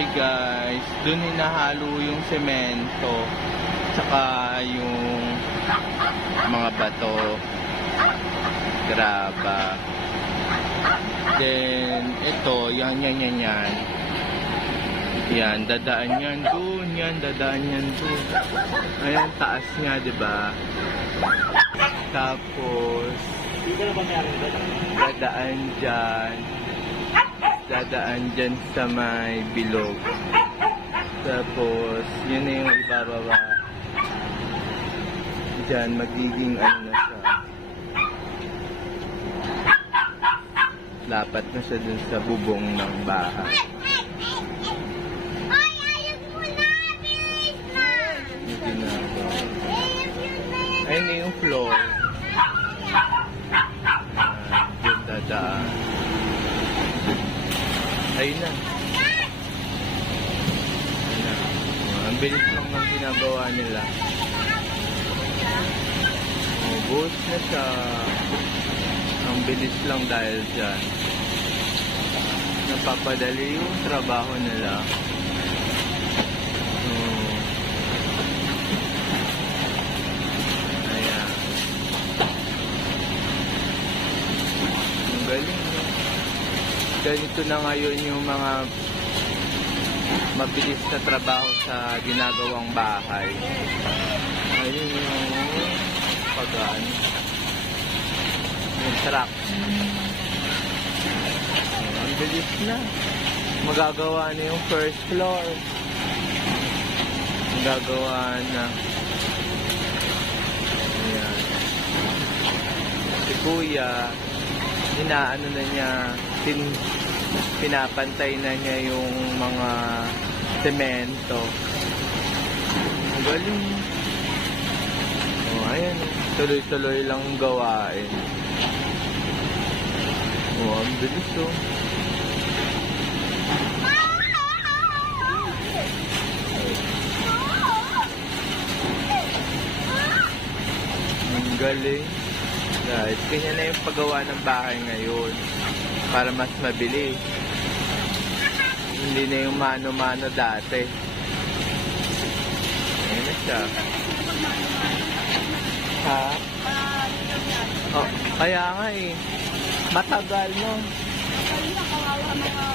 Hi guys, dun hinahalo yung semento tsaka yung mga bato, graba. Then ito, yan. Yan, dadaan yan dun, dadaan yan dun. Ayan, taas nga, 'di ba? Tapos dadaan dyan sa may bilog. Tapos yun na yung ibababa dyan, magiging ano na siya, lapat na siya dun sa bubong ng bahay. Yung ginagawa. Ayun na yung floor. Yung dadaan. Ayun na. Ang bilis lang ng ginagawa nila. Buhos na siya. Ang bilis lang dahil dyan. Napapadali yung trabaho nila. Ayan. Ang galing, no? Ganito na ngayon yung mga mabilis na trabaho sa ginagawang bahay. Ayun yung pagkaan, yung truck. Ang bilis na. Magagawa na yung first floor. Magagawa na. Ayan. Si Kuya, inaano na niya, pinapantay na niya yung mga semento. Ang galing. Ayan, tuloy-tuloy lang gawain. Ang bilis, oh. Ang galing. Guys, ganyan na yung paggawa ng bahay ngayon para mas mabilis. Hindi na yung mano-mano dati. Ayan na siya. Ha? Oh, kaya nga eh. Matagal, no? Kawawa mga